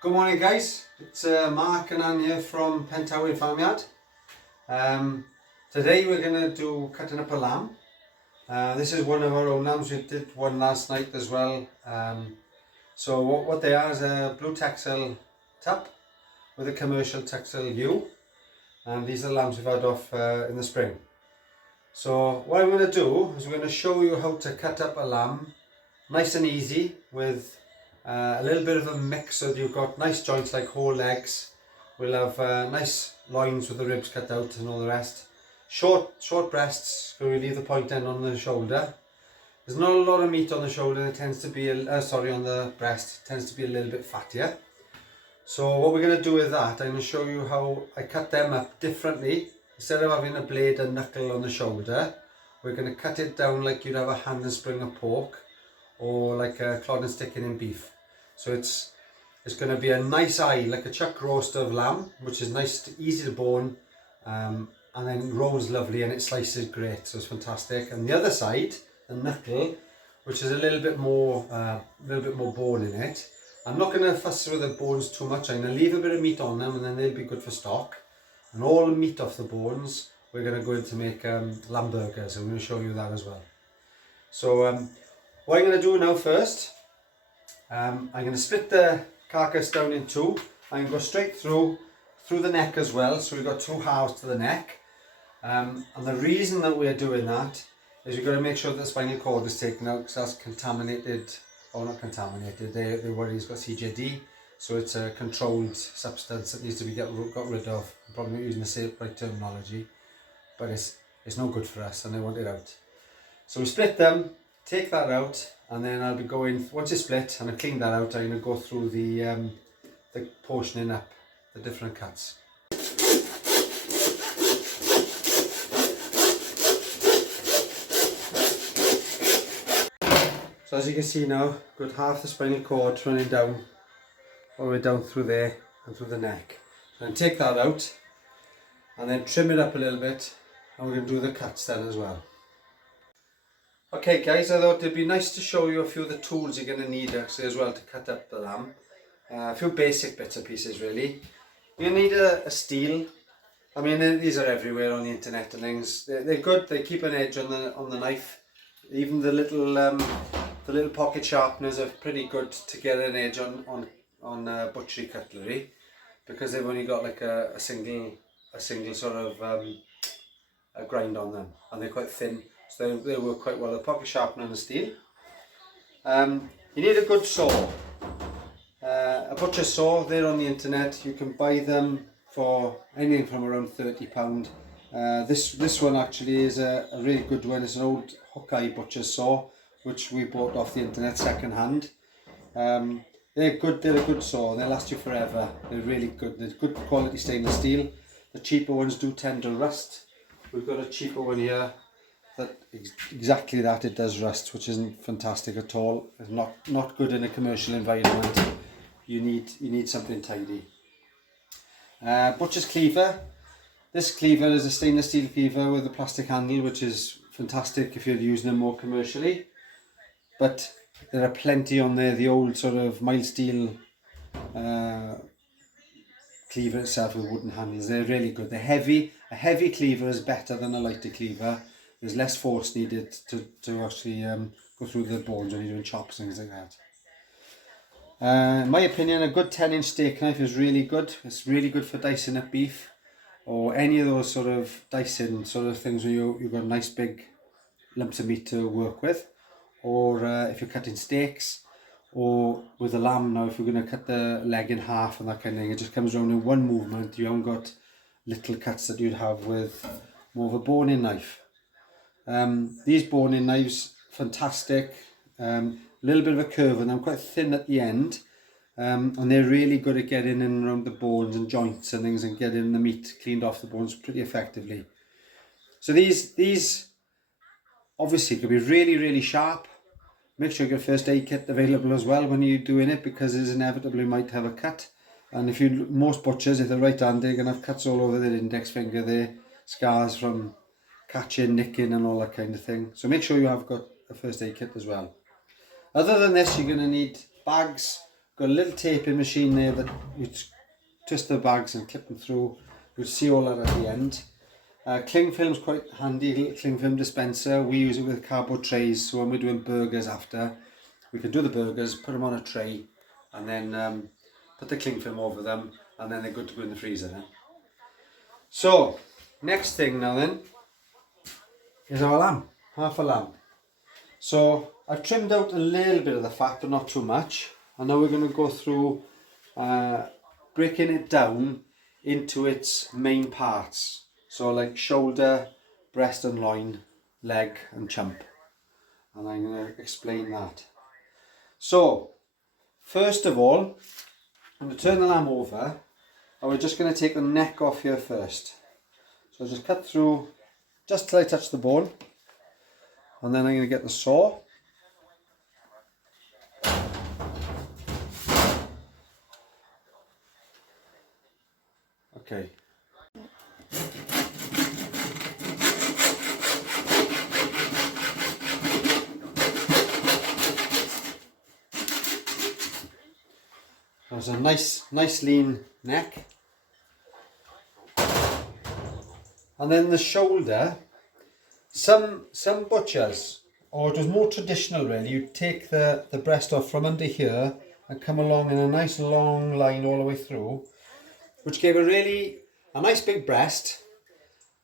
Good morning guys, it's Mark and Anne here from Pentaway Farmyard. Today we're going to do cutting up a lamb. This is one of our own lambs. We did one last night as well. So what they are is a blue Texel tup with a commercial Texel ewe, and these are the lambs we've had off in the spring. So what I'm going to do is we're going to show you how to cut up a lamb nice and easy with a little bit of a mix, so that you've got nice joints like whole legs. We'll have nice loins with the ribs cut out and all the rest. Short breasts, so we leave the point end on the shoulder. There's not a lot of meat on the shoulder. It tends to be on the breast. It tends to be a little bit fattier. So what we're going to do with that, I'm going to show you how I cut them up differently. Instead of having a blade and knuckle on the shoulder, we're going to cut it down like you'd have a hand and spring of pork, or like a clod and sticking in beef. So it's going to be a nice eye, like a chuck roast of lamb, which is nice, easy to bone, and then rolls lovely and it slices great, so it's fantastic. And the other side, the knuckle, which is a little bit more bone in it. I'm not going to fuss with the bones too much. I'm going to leave a bit of meat on them, and then they'll be good for stock. And all the meat off the bones, we're going to go in to make lamb burgers. I'm going to show you that as well. So what I'm going to do now first, I'm going to split the carcass down in two. I'm going to go straight through the neck as well, so we've got two halves to the neck. And the reason that we're doing that is you've got to make sure that the spinal cord is taken out, because that's contaminated, or not contaminated, they worry it's got CJD, so it's a controlled substance that needs to be got rid of. I'm probably not using the right terminology, but it's no good for us and they want it out. So we split them, take that out, and then I'll be going, once it's split and I clean that out, I'm going to go through the portioning up the different cuts. So as you can see now, got half the spinal cord running down, all the way down through there and through the neck. So I'm going to take that out and then trim it up a little bit, and we're going to do the cuts then as well. Okay guys, I thought it'd be nice to show you a few of the tools you're going to need actually as well to cut up the lamb. A few basic bits and pieces really. You need a steel. I mean, these are everywhere on the internet and things. They're good. They keep an edge on the knife. Even the little pocket sharpeners are pretty good to get an edge on butchery cutlery, because they've only got like a single sort of a grind on them, and they're quite thin. So they work quite well, the pocket sharpener and the steel. You need a good saw. A butcher saw, they're on the internet. You can buy them for anything from around £30. This one actually is a really good one. It's an old Hawkeye butcher saw, which we bought off the internet second hand. They're a good saw, and they last you forever. They're really good. They're good quality stainless steel. The cheaper ones do tend to rust. We've got a cheaper one here that exactly that, it does rust, which isn't fantastic at all. It's not good in a commercial environment. You need something tidy. Butcher's cleaver. This cleaver is a stainless steel cleaver with a plastic handle, which is fantastic if you're using them more commercially. But there are plenty on there, the old sort of mild steel cleaver itself with wooden handles. They're really good. They're heavy. A heavy cleaver is better than a lighter cleaver. There's less force needed to actually go through the bones when you're doing chops and things like that. In my opinion, a good 10-inch steak knife is really good. It's really good for dicing up beef, or any of those sort of dicing sort of things where you've got nice big lumps of meat to work with. Or if you're cutting steaks, or with a lamb now, if you're going to cut the leg in half and that kind of thing, it just comes around in one movement. You haven't got little cuts that you'd have with more of a boning knife. These boning knives, fantastic. A little bit of a curve and I'm quite thin at the end, and they're really good at getting in around the bones and joints and things, and getting the meat cleaned off the bones pretty effectively. So these obviously could be really sharp. Make sure you get a first aid kit available as well when you're doing it, because it's inevitable you might have a cut. And most butchers, if they're right-handed, they're going to have cuts all over their index finger there, scars from catching, nicking and all that kind of thing. So make sure you have got a first aid kit as well. Other than this, you're going to need bags, got a little taping machine there that you twist the bags and clip them through. You'll see all that at the end. Cling film is quite handy, little cling film dispenser. We use it with cardboard trays, so when we're doing burgers after, we can do the burgers, put them on a tray, and then put the cling film over them, and then they're good to go in the freezer then. So, next thing now then, is our lamb, half a lamb. So, I've trimmed out a little bit of the fat, but not too much. And now we're going to go through breaking it down into its main parts. So like shoulder, breast and loin, leg and chump. And I'm going to explain that. So, first of all, I'm going to turn the lamb over, and we're just going to take the neck off here first. So just cut through just till I touch the bone, and then I'm going to get the saw. Okay. There's a nice lean neck. And then the shoulder, some butchers, or it was more traditional really, you take the breast off from under here and come along in a nice long line all the way through, which gave a nice big breast,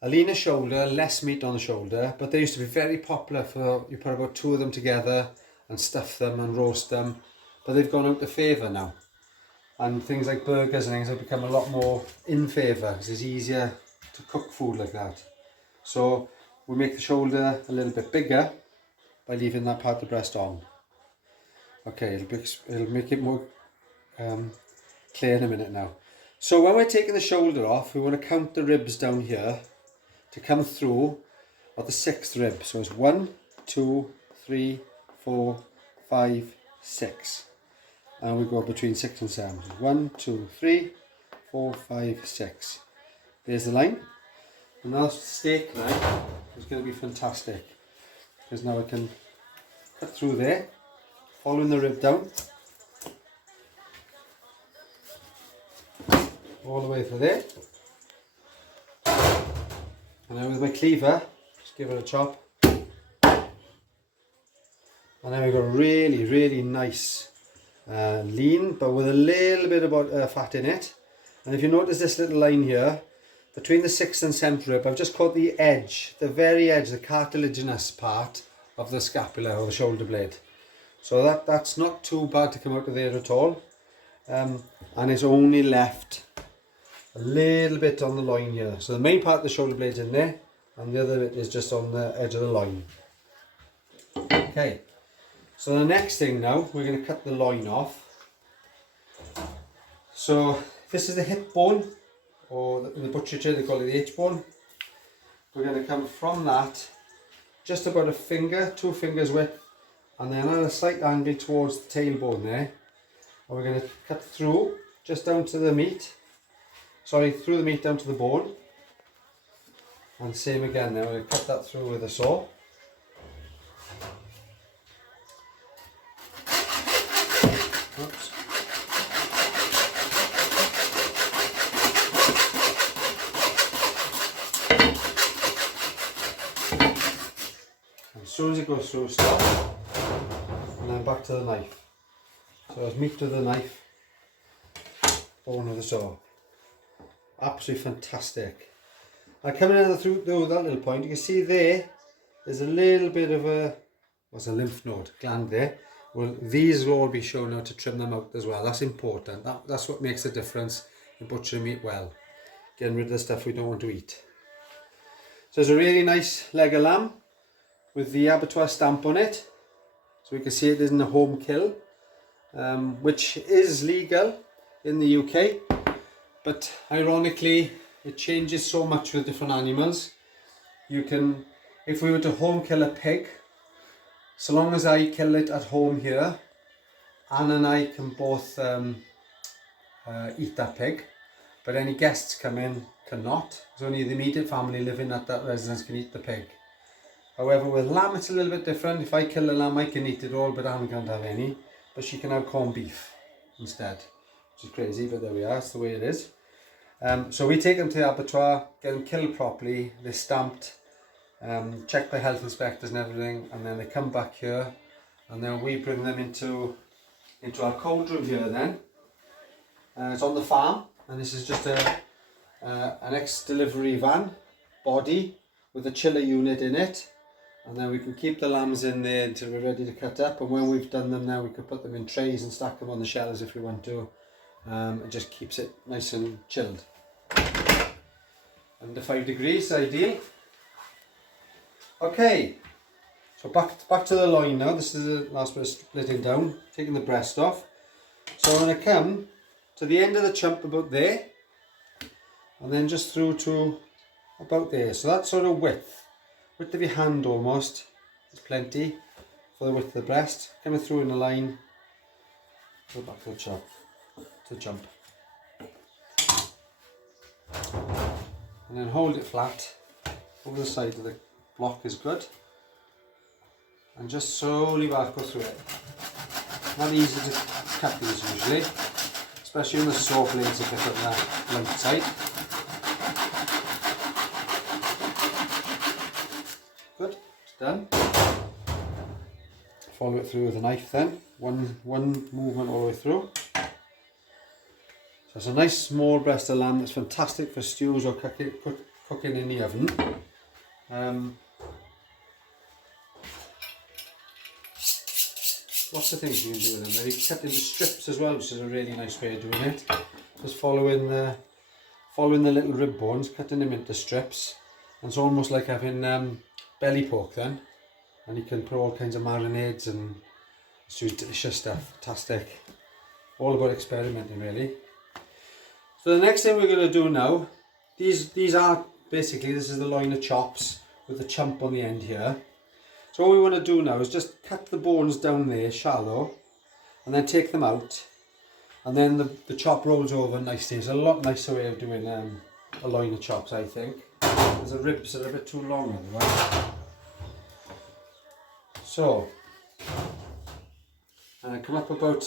a leaner shoulder, less meat on the shoulder, but they used to be very popular for, you put about 2 of them together and stuff them and roast them, but they've gone out of favour now. And things like burgers and things have become a lot more in favour because it's easier to cook food like that. So we make the shoulder a little bit bigger by leaving that part of the breast on. Okay, it'll make it more clear in a minute now. So when we're taking the shoulder off, we want to count the ribs down here to come through at the 6th rib. So it's 1, 2, 3, 4, 5, 6. And we go between 6 and 7. 1, 2, 3, 4, 5, 6. There's the line. And that steak now is going to be fantastic. Because now I can cut through there, following the rib down. All the way through there. And then with my cleaver, just give it a chop. And then we've got a really nice lean, but with a little bit of fat in it. And if you notice this little line here, between the 6th and 7th rib, I've just caught the edge, the very edge, the cartilaginous part of the scapula or the shoulder blade. So that's not too bad to come out of there at all. And it's only left a little bit on the loin here. So the main part of the shoulder blade's in there, and the other bit is just on the edge of the loin. Okay. So the next thing now, we're going to cut the loin off. So this is the hip bone, or in the butcher tray they call it the H-bone. We're going to come from that, just about a finger, 2 fingers width, and then at a slight angle towards the tailbone there. And we're going to cut through, just down to the meat. Sorry, through the meat down to the bone. And same again now, we're going to cut that through with a saw. Oops. As soon as it goes through, stop, and then back to the knife. So there's meat to the knife, bone with the saw. Absolutely fantastic. Now coming in through that little point, you can see there's a little bit of a lymph node gland there. Well, these will all be shown how to trim them out as well. That's important. That's what makes the difference in butchering meat well. Getting rid of the stuff we don't want to eat. So there's a really nice leg of lamb with the abattoir stamp on it. So we can see it isn't a home kill, which is legal in the UK. But ironically, it changes so much with different animals. You can, if we were to home kill a pig, so long as I kill it at home here, Anna and I can both eat that pig, but any guests come in cannot. It's only the immediate family living at that residence can eat the pig. However, with lamb it's a little bit different. If I kill a lamb, I can eat it all, but Anna can't have any, but she can have corned beef. instead, which is crazy, but there we are, it's the way it is. So we take them to the abattoir, get them killed properly, they're stamped, checked by health inspectors and everything, and then they come back here, and then we bring them into our cold room here then. It's on the farm, and this is just an ex-delivery van body with a chiller unit in it, and then we can keep the lambs in there until we're ready to cut up, and when we've done them now we can put them in trays and stack them on the shelves if we want to. It just keeps it nice and chilled. Under 5 degrees, ideal. Okay, so back to the loin now. This is the last bit of splitting down, taking the breast off. So I'm going to come to the end of the chump about there, and then just through to about there. So that sort of width of your hand almost is plenty for the width of the breast. Coming through in a line to the back of the chump. And then hold it flat over the side of the block is good, and just slowly go through it. Not easy to cut these usually, especially when the saw blades are a bit on the light side. Good, it's done. Follow it through with a knife then, one movement all the way through. So it's a nice small breast of lamb that's fantastic for stews or cooking in the oven. Lots of things you can do with them. They cut into strips as well, which is a really nice way of doing it. Just following the little rib bones, cutting them into strips. And it's almost like having belly pork then. And you can put all kinds of marinades and it's just delicious stuff. Fantastic. All about experimenting really. So the next thing we're going to do now, these are basically, this is the loin of chops with the chump on the end here. So all we want to do now is just cut the bones down there shallow and then take them out, and then the chop rolls over nicely. It's a lot nicer way of doing a loin of chops, I think. Because the ribs are a bit too long otherwise. So come up about,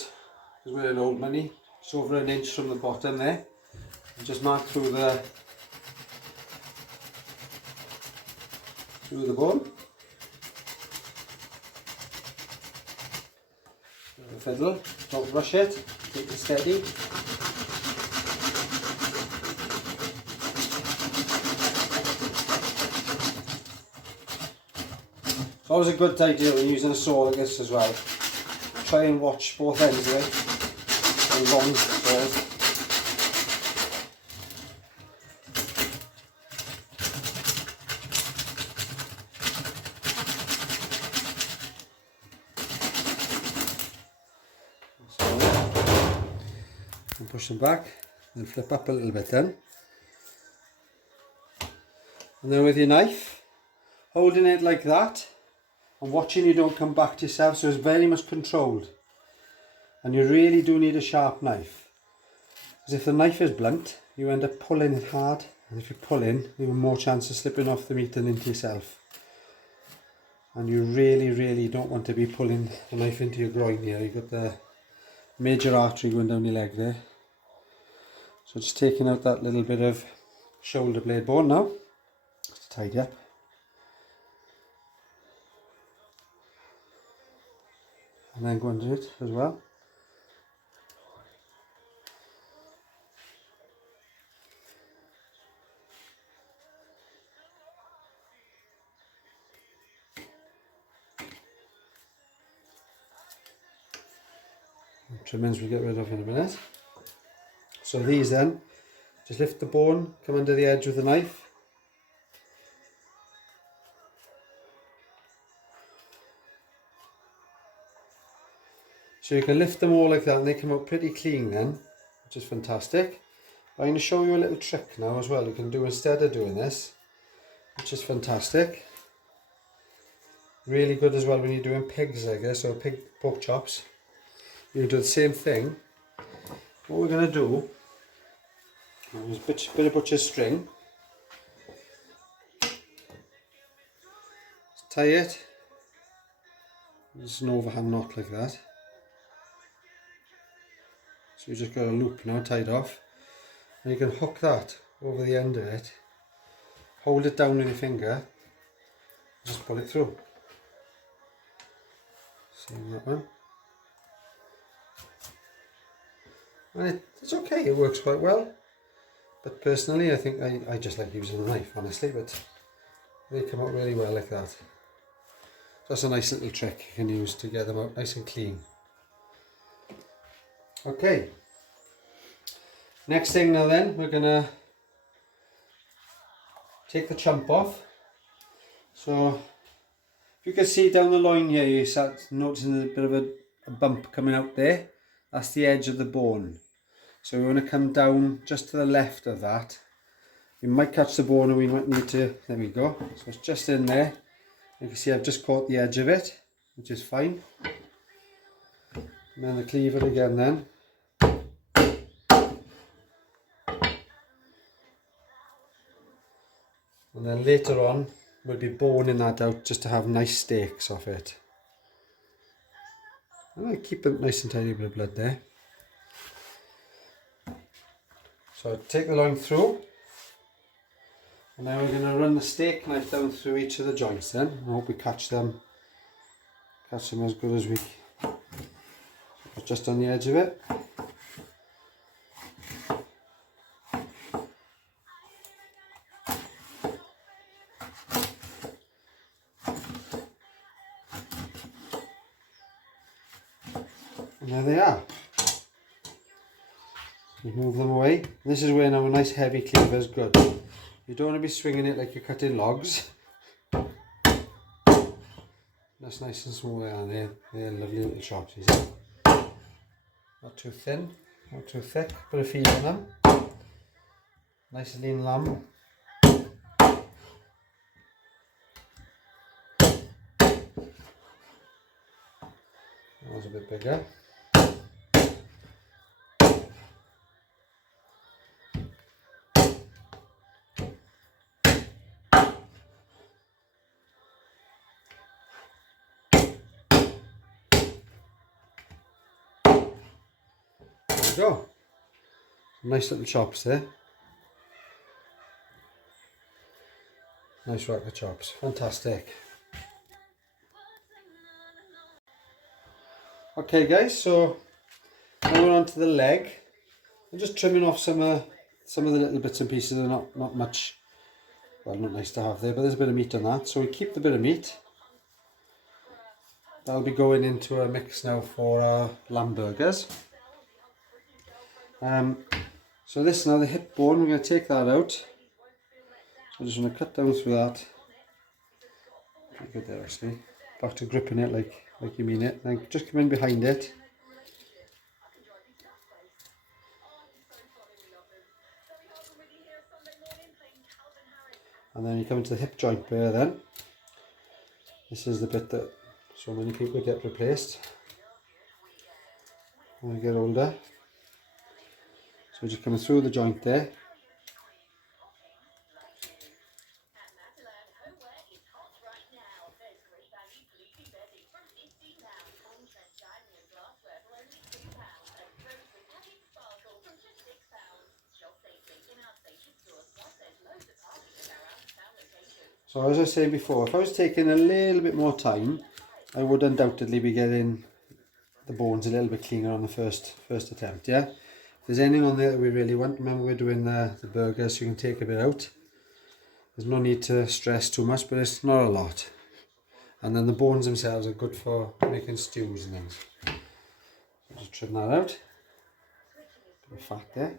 because we're in old money, just over an inch from the bottom there, and just mark through the bone. The fiddle, don't rush it, take it steady. It's always a good idea when using a saw like this as well. Try and watch both ends of it, and long saws. And push them back and flip up a little bit then. And then with your knife, holding it like that and watching you don't come back to yourself, so it's very much controlled. And you really do need a sharp knife, because if the knife is blunt you end up pulling it hard, and if you're pulling you have more chance of slipping off the meat and into yourself. And you really don't want to be pulling the knife into your groin here. You've got the major artery going down your leg there. So just taking out that little bit of shoulder blade bone now, just to tidy up. And then go under it as well. Trimmings we get rid of in a minute. So these then, just lift the bone, come under the edge with the knife. So you can lift them all like that and they come out pretty clean then, which is fantastic. I'm going to show you a little trick now as well you can do instead of doing this, which is fantastic. Really good as well when you're doing pigs like this, or pig pork chops. You do the same thing. What we're going to do is a bit of butcher's string. Just tie it. Just an overhand knot like that. So you've just got a loop now tied off, and you can hook that over the end of it, hold it down with your finger, just pull it through. Same that one. And it's okay, it works quite well. But personally, I think I just like using the knife, honestly, but they come out really well like that. So that's a nice little trick you can use to get them out nice and clean. Okay. Next thing now then, we're gonna take the chump off. So if you can see down the loin here, you start noticing a bit of a bump coming out there. That's the edge of the bone. So we're going to come down just to the left of that. We might catch the bone and we might need to, there we go. So it's just in there. You can see I've just caught the edge of it, which is fine. And then the cleaver again then. And then later on, we'll be boning that out just to have nice steaks off it. And I keep a nice and tiny bit of blood there. So take the loin through. And now we're going to run the steak knife down through each of the joints then. I hope we catch them as good as we can. Just on the edge of it. And there they are. We move them away. This is where now a nice heavy cleaver is good. You don't want to be swinging it like you're cutting logs. That's nice and small there. They're lovely little chops. Not too thin, not too thick. Put a feed on them. Nice lean lamb. That was a bit bigger. Go. Nice little chops there. Nice rack of chops. Fantastic. Okay guys, so now we're on to the leg. I'm just trimming off some of the little bits and pieces. They're not much, well, not nice to have there, but there's a bit of meat on that. So we keep the bit of meat. That'll be going into a mix now for our lamb burgers. So this now, the hip bone, we're going to take that out. So I'm just going to cut down through that. Pretty good there actually. Back to gripping it like you mean it. Then just come in behind it. And then you come into the hip joint there then. This is the bit that so many people get replaced when they get older. So just coming through the joint there. So as I said before, if I was taking a little bit more time, I would undoubtedly be getting the bones a little bit cleaner on the first attempt, yeah? If there's anything on there that we really want, remember we're doing the burgers, so you can take a bit out. There's no need to stress too much, but it's not a lot. And then the bones themselves are good for making stews and things. Just trim that out. Bit of fat there.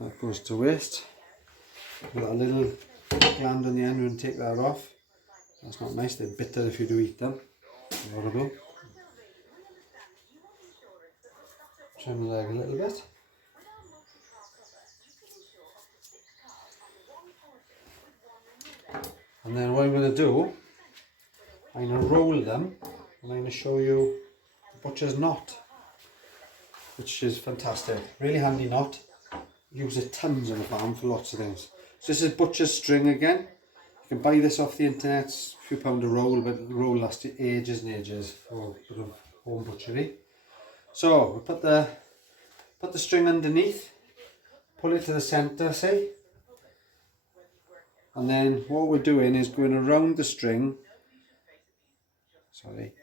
That goes to waste. We've got a little gland on the end, we're going to take that off. That's not nice, they're bitter if you do eat them. Horrible. Trim the leg a little bit. And then what I'm going to do, I'm going to roll them and I'm going to show you the butcher's knot, which is fantastic. Really handy knot. Use it tons on the farm for lots of things. So this is butcher's string again. You can buy this off the internet, it's a few pound a roll, but the roll lasts ages and ages for a bit of home butchery. So we put the string underneath, pull it to the centre, say, and then what we're doing is going around the string,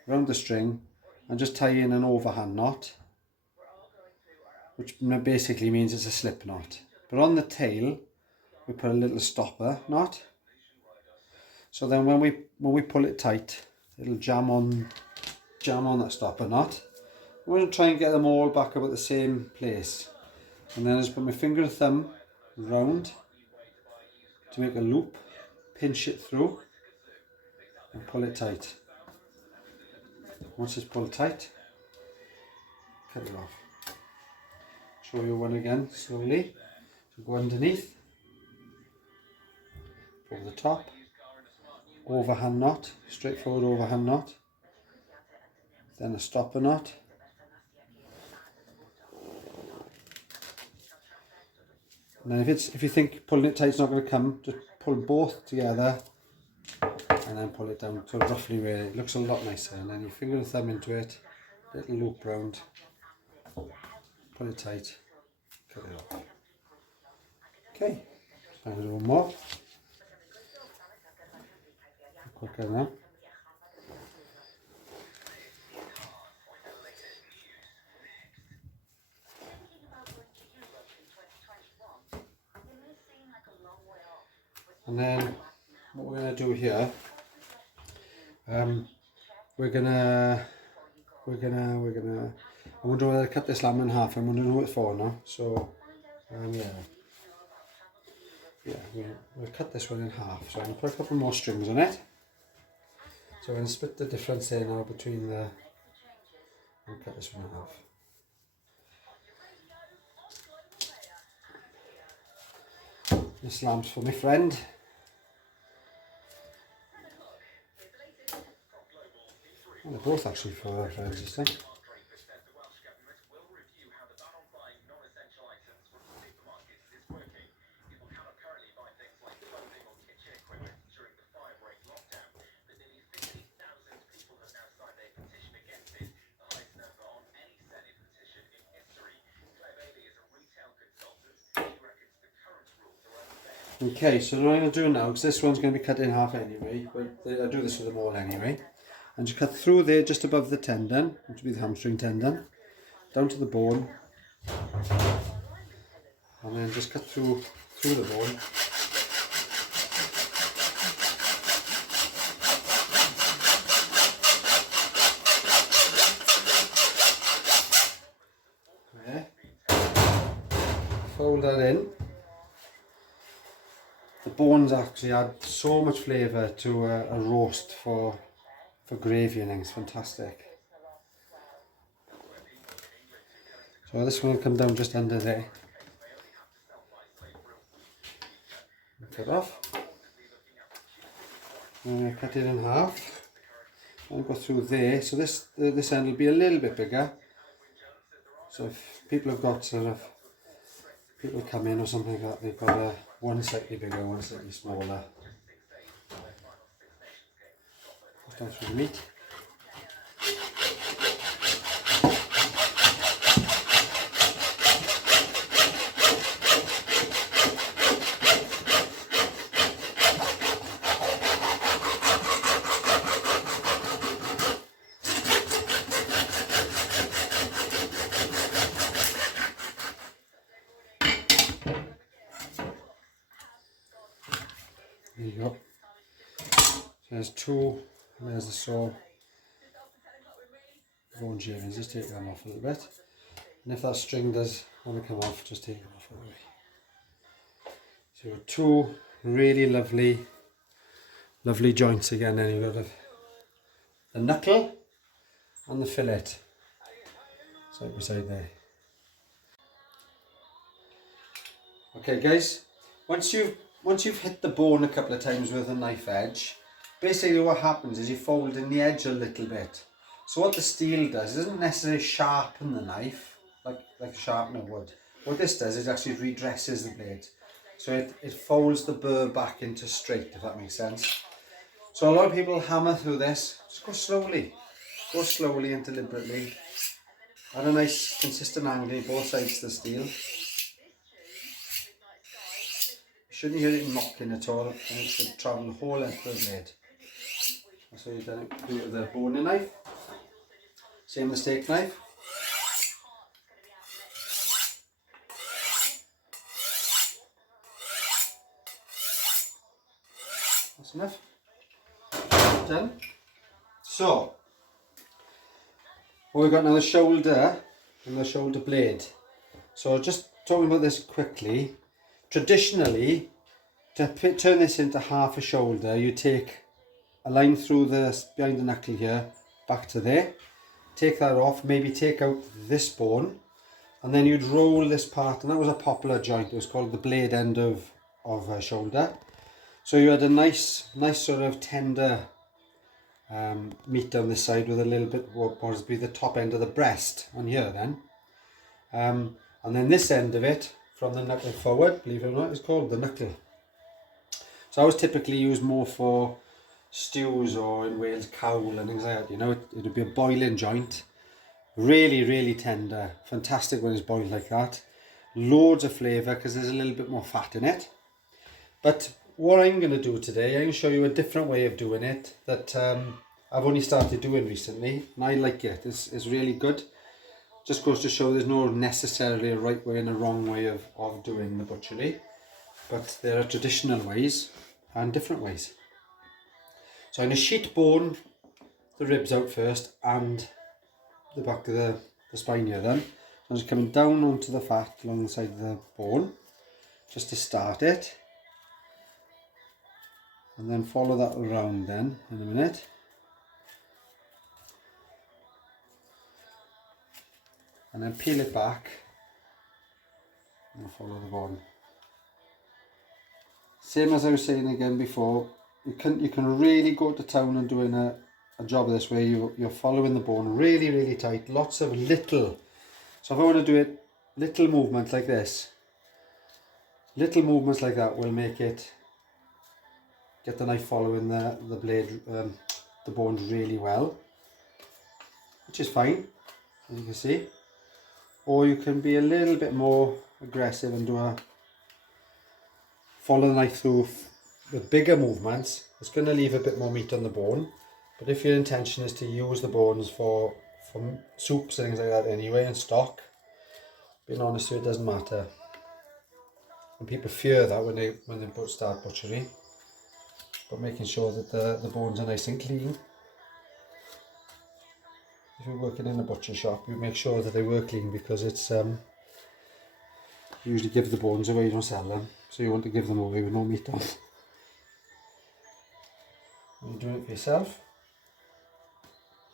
around the string, and just tie in an overhand knot, which basically means it's a slip knot. But on the tail, we put a little stopper knot. So then when we pull it tight, it'll jam on that stopper knot. I'm going to try and get them all back up at the same place. And then I just put my finger and thumb round to make a loop, pinch it through, and pull it tight. Once it's pulled tight, cut it off. Show you one again slowly. So go underneath, over the top, overhand knot, straightforward overhand knot, then a stopper knot, and then if you think pulling it tight is not going to come, just pull both together and then pull it down to roughly where it looks a lot nicer, and then your finger and thumb into it, little loop round, pull it tight, cut it off. Okay, so I'm going to do one more. Quicker now. And then what we're going to do here, I'm going to cut this lamb in half. I'm going to know it for now. So we'll cut this one in half. So I'm going to put a couple more strings on it. So I'm going to split the difference there now between the, and cut this one in half. This lamb's for my friend. Well, they're both actually for our friends this time. Okay, so what I'm going to do now, because this one's going to be cut in half anyway, but I do this with them all anyway. And just cut through there just above the tendon, which will be the hamstring tendon, down to the bone, and then just cut through the bone. There. Fold that in. The bones actually add so much flavour to a roast for gravy and things. Fantastic. So this one will come down just under there. Cut off. I'm going to cut it in half. I'll go through there. So this end will be a little bit bigger. So if people have got people come in or something like that, they've got one slightly bigger, one slightly smaller. Down through the meat. There you go. So there's two, and there's the saw. Bone shavings, just take them off a little bit. And if that string does want to come off, just take it off a little bit. So two really lovely joints again. Then you've got the knuckle and the fillet side by side there. Okay guys, once you've hit the bone a couple of times with a knife edge, basically what happens is you fold in the edge a little bit. So what the steel does, it doesn't necessarily sharpen the knife like a sharpener would. What this does is actually redresses the blade. So it folds the burr back into straight, if that makes sense. So a lot of people hammer through this. Just go slowly and deliberately. Add a nice consistent angle both sides of the steel. You shouldn't hear it knocking at all, and it should travel the whole length of the blade. That's what you've done it. Do it with a boning knife. Same with the steak knife. That's enough. Done. So, what we've got now the shoulder and the shoulder blade. So just talking about this quickly, traditionally, to turn this into half a shoulder, you take a line through behind the knuckle here, back to there, take that off, maybe take out this bone, and then you'd roll this part, and that was a popular joint. It was called the blade end of a shoulder. So you had a nice sort of tender meat down this side with a little bit what would be the top end of the breast on here then. And then this end of it, from the knuckle forward, believe it or not, is called the knuckle. So I was typically used more for stews or in Wales cowl and things like that. You know, it would be a boiling joint. Really tender. Fantastic when it's boiled like that. Loads of flavour because there's a little bit more fat in it. But what I'm going to do today, I'm going to show you a different way of doing it that I've only started doing recently, and I like it. It's really good. Just goes to show there's no necessarily a right way and a wrong way of doing the butchery, but there are traditional ways and different ways. So I'm going to sheet bone the ribs out first and the back of the spine here then. So I'm just coming down onto the fat along the side of the bone just to start it. And then follow that around then in a minute. And then peel it back and follow the bone. Same as I was saying again before, you can really go to town and doing a job this way. You're following the bone really tight, lots of little. So if I want to do it, little movements like this, little movements like that will make it, get the knife following the blade, the bones really well, which is fine, as you can see. Or you can be a little bit more aggressive and follow the knife through with bigger movements. It's going to leave a bit more meat on the bone, but if your intention is to use the bones for soups and things like that anyway, and stock, being honest with you, it doesn't matter. And people fear that when they start butchery, but making sure that the bones are nice and clean. If you're working in a butcher shop, you make sure that they were clean, because it's you usually give the bones away, you don't sell them, so you want to give them away with no meat on. When you're doing it for yourself,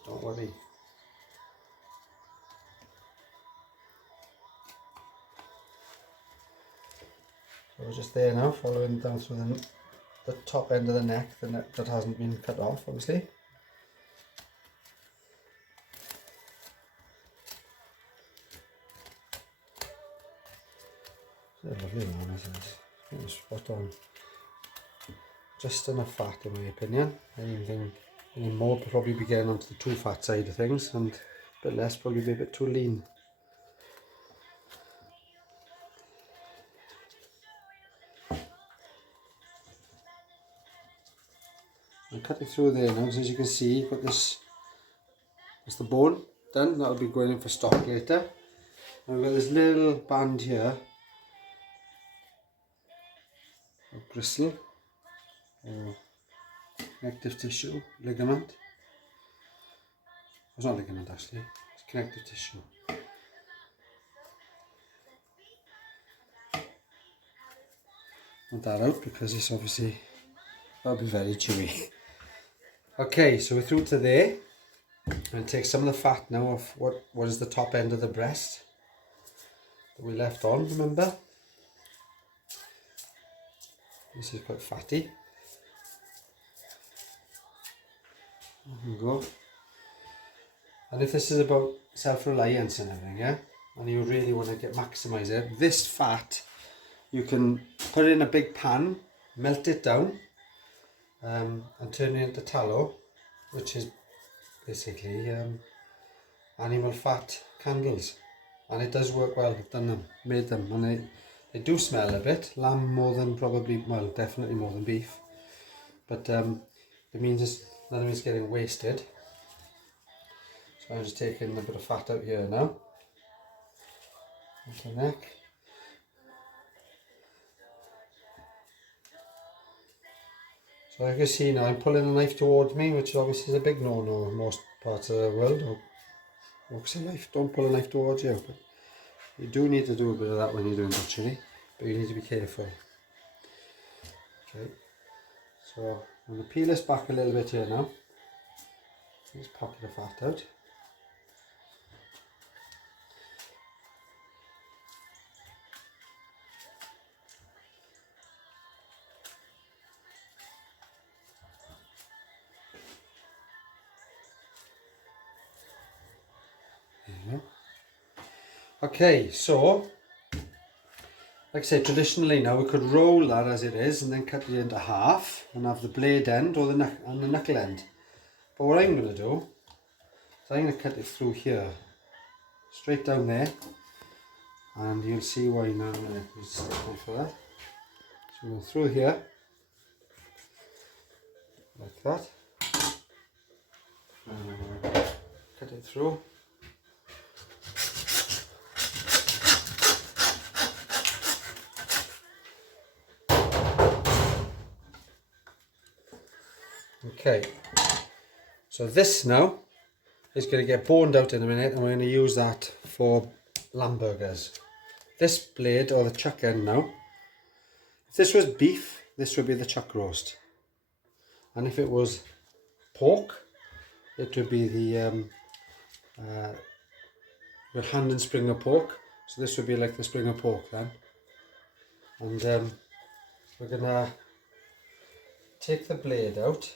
don't worry. So we're just there now, following down through the top end of the neck, that hasn't been cut off, obviously. It's lovely one, isn't it? It's spot on. Just enough fat in my opinion. Any more would probably be getting onto the too fat side of things, and a bit less probably be a bit too lean. I'm cutting through there now, so as you can see, you've got this, that's the bone done. That'll be going in for stock later. And we've got this little band here of gristle, or connective tissue, ligament. It's not ligament actually, it's connective tissue. Want that out because it's obviously, that'll be very chewy. Okay, so we're through to there. I'm going to take some of the fat now off what is the top end of the breast that we left on, remember? This is quite fatty. There we go. And if this is about self-reliance and everything, yeah, and you really want to maximise it, this fat, you can put it in a big pan, melt it down, and turn it into tallow, which is basically animal fat candles, and it does work well. I've done them, made them, and they do smell a bit. Lamb more than probably, well, definitely more than beef, but it means none of it's getting wasted. So I'm just taking a bit of fat out here now. Onto the neck. So like you can see now, I'm pulling the knife towards me, which obviously is a big no-no in most parts of the world, or walks of life. Don't pull a knife towards you, but you do need to do a bit of that when you're doing butchery, but you need to be careful. Okay, so I'm going to peel this back a little bit here now. Just pocket of fat out. Okay, so like I said, traditionally now we could roll that as it is and then cut it into half and have the blade end or the knuckle end. But what I'm going to do is I'm going to cut it through here, straight down there, and you'll see why now. I'm going to use a stick knife for that. So we're going through here, like that, and I'm going to cut it through. Okay, so this now is going to get boned out in a minute, and we're going to use that for lamb burgers. This blade, or the chuck end now, if this was beef, this would be the chuck roast. And if it was pork, it would be the hand and spring of pork. So this would be like the spring of pork then. And we're going to take the blade out.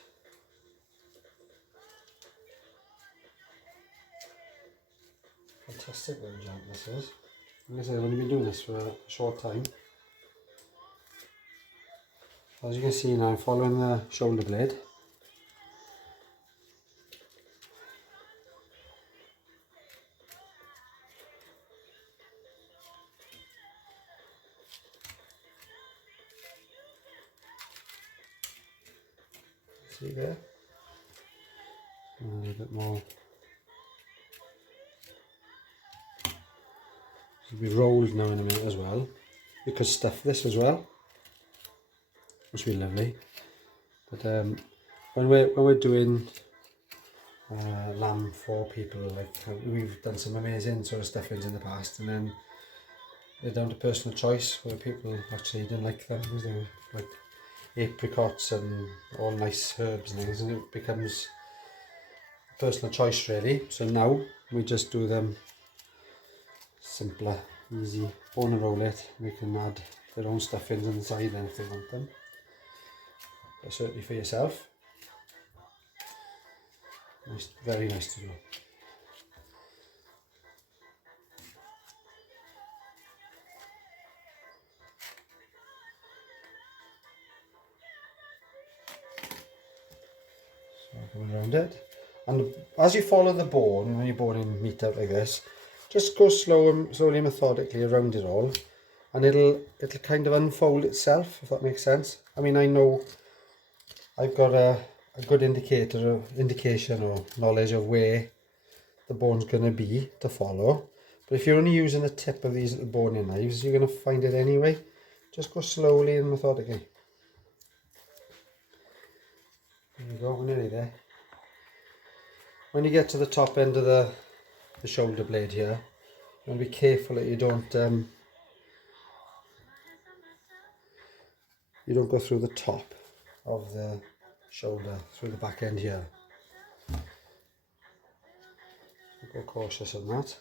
Fantastic little joint this is. Like I said, I've only been doing this for a short time. As you can see now, I'm following the shoulder blade. See there? A little bit more. It'll be rolled now in a minute as well. You could stuff this as well, which would be lovely. But when we're doing lamb for people, like we've done some amazing sort of stuffings in the past, and then they're down to personal choice where people actually didn't like them because they were like apricots and all nice herbs and things, and it becomes personal choice really. So now we just do them simpler, easy, bone and roll it. We can add their own stuffings on the side then if they want them, but certainly for yourself. Nice, very nice to do. So coming around it, and as you follow the bone, when you're boning meat out like this, just go slowly, methodically around it all, and it'll kind of unfold itself, if that makes sense. I mean, I know I've got a good indication or knowledge of where the bone's going to be to follow. But if you're only using the tip of these little boning knives, you're going to find it anyway. Just go slowly and methodically. There you go, we're nearly there. When you get to the top end of the shoulder blade here, you want to be careful that you don't go through the top of the shoulder, through the back end here. So go cautious on that.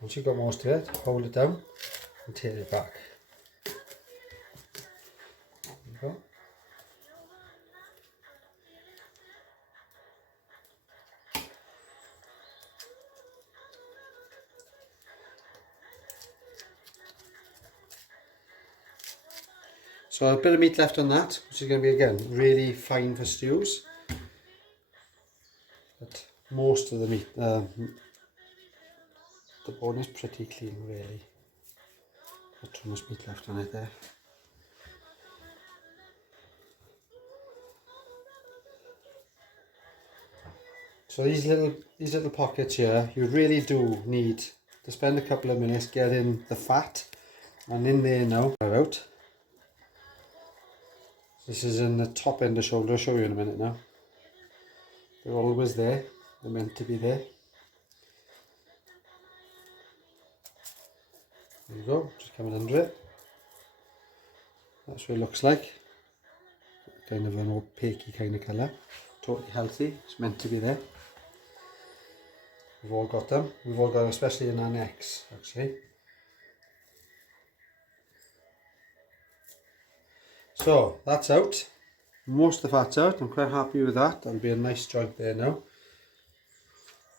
Once you've got most of it, hold it down and tail it back. There you go. So a bit of meat left on that, which is going to be, again, really fine for stews. But most of the meat, bone is pretty clean, really. Not too much meat left on it there. So these little pockets here, you really do need to spend a couple of minutes getting the fat, and in there now. Out. This is in the top end of the shoulder. I'll show you in a minute now. They're always there. They're meant to be there. There you go, just coming under it. That's what it looks like. Kind of an opaque kind of colour. Totally healthy. It's meant to be there. We've all got them. We've all got them, especially in our necks, actually. So that's out. Most of the fat's out. I'm quite happy with that. That'll be a nice joint there now.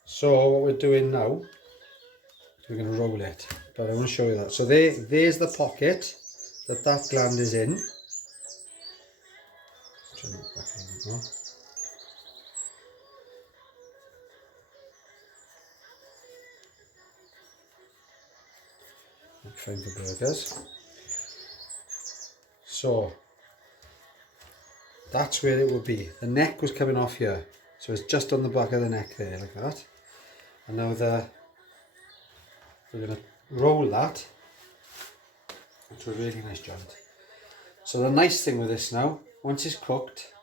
So what we're doing now, we're going to roll it. But I want to show you that. So there's the pocket that gland is in. Turn it back a little bit more. Find the burgers. So that's where it would be. The neck was coming off here, so it's just on the back of the neck there, like that. And now we're going to roll that into a really nice joint. So the nice thing with this now, once it's cooked,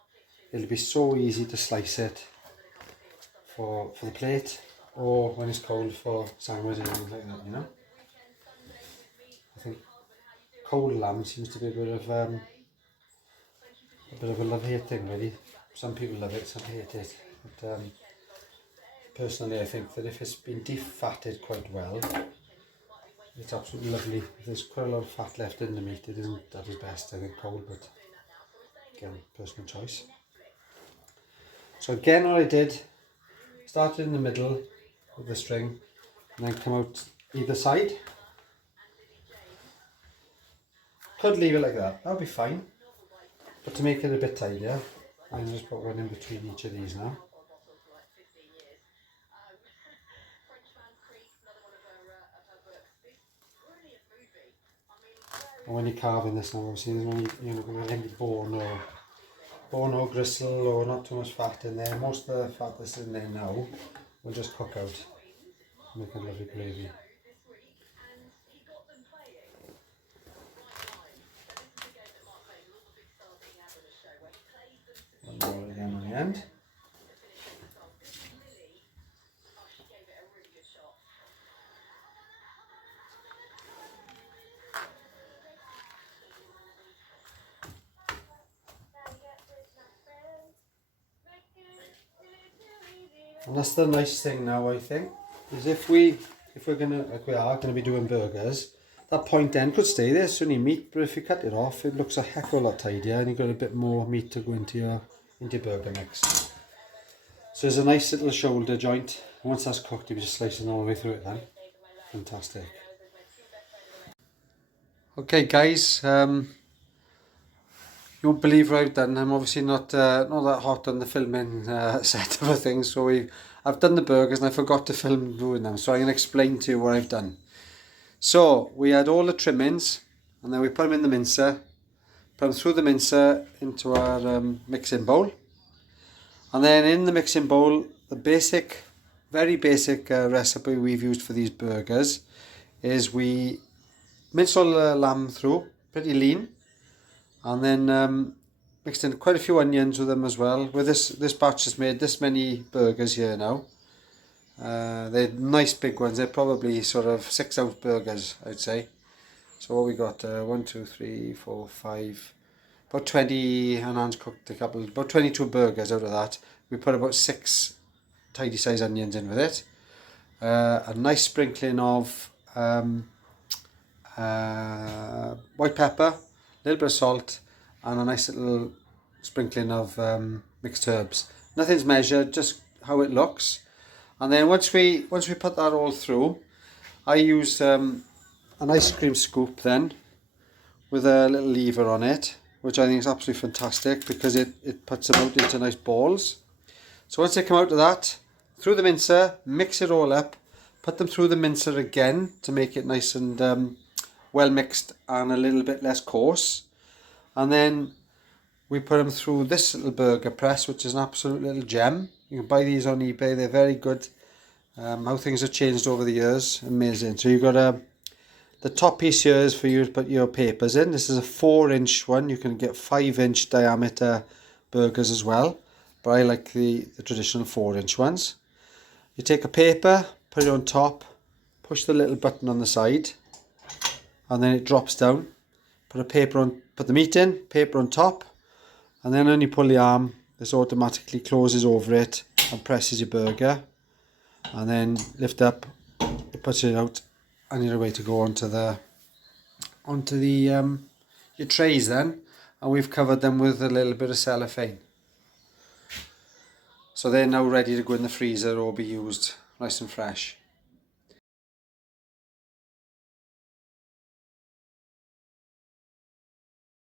it'll be so easy to slice it for the plate, or when it's cold for sandwiches and things like that, you know. I think cold lamb seems to be a bit of a love-hate thing, really. Some people love it, some hate it. But personally, I think that if it's been defatted quite well, it's absolutely lovely. If there's quite a lot of fat left in the meat, it isn't at its best, I think, cold, but again, personal choice. So again, what I did, started in the middle with the string, and then come out either side. Could leave it like that, that'll be fine. But to make it a bit tidier, I'm just put one in between each of these now. And when you're carving this now, obviously there's no, you're not going to have any bone or gristle or not too much fat in there. Most of the fat that's in there now will just cook out, make a lovely gravy. One more again on the end. And that's the nice thing now, I think, is if we are going to be doing burgers, that point end could stay there, it's only meat, but if you cut it off, it looks a heck of a lot tidier, and you've got a bit more meat to go into your burger mix. So there's a nice little shoulder joint. Once that's cooked, you'll be just slicing all the way through it then. Fantastic. Okay guys, you won't believe what I've done. I'm obviously not that hot on the filming set of things, so I've done the burgers and I forgot to film doing them, so I'm going to explain to you what I've done. So we had all the trimmings, and then we put them in the mincer, put them through the mincer into our mixing bowl, and then in the mixing bowl, the very basic recipe we've used for these burgers is we mince all the lamb through, pretty lean, and then mixed in quite a few onions with them as well. With this batch has made this many burgers here now. They're nice big ones. They're probably sort of 6-ounce burgers, I'd say. So what we got, 1, 2, 3, 4, 5, about 20, and Anne's cooked a couple, about 22 burgers out of that. We put about 6 tidy size onions in with it. A nice sprinkling of white pepper, a little bit of salt, and a nice little sprinkling of mixed herbs. Nothing's measured, just how it looks. And then once we put that all through, I use an ice cream scoop then with a little lever on it, which I think is absolutely fantastic because it puts them out into nice balls. So once they come out of that, through the mincer, mix it all up, Put them through the mincer again to make it nice and well mixed and a little bit less coarse. And then we put them through this little burger press, which is an absolute little gem. You can buy these on eBay, they're very good. How things have changed over the years, amazing. So you've got the top piece here is for you to put your papers in. This is a 4-inch one. You can get 5-inch diameter burgers as well, but I like the traditional 4-inch ones. You take a paper, put it on top, push the little button on the side, and then it drops down. Put the meat in, paper on top, and then when you pull the arm, this automatically closes over it and presses your burger, and then lift up, it puts it out, and you're away to go onto your trays then, and we've covered them with a little bit of cellophane. So they're now ready to go in the freezer or be used nice and fresh.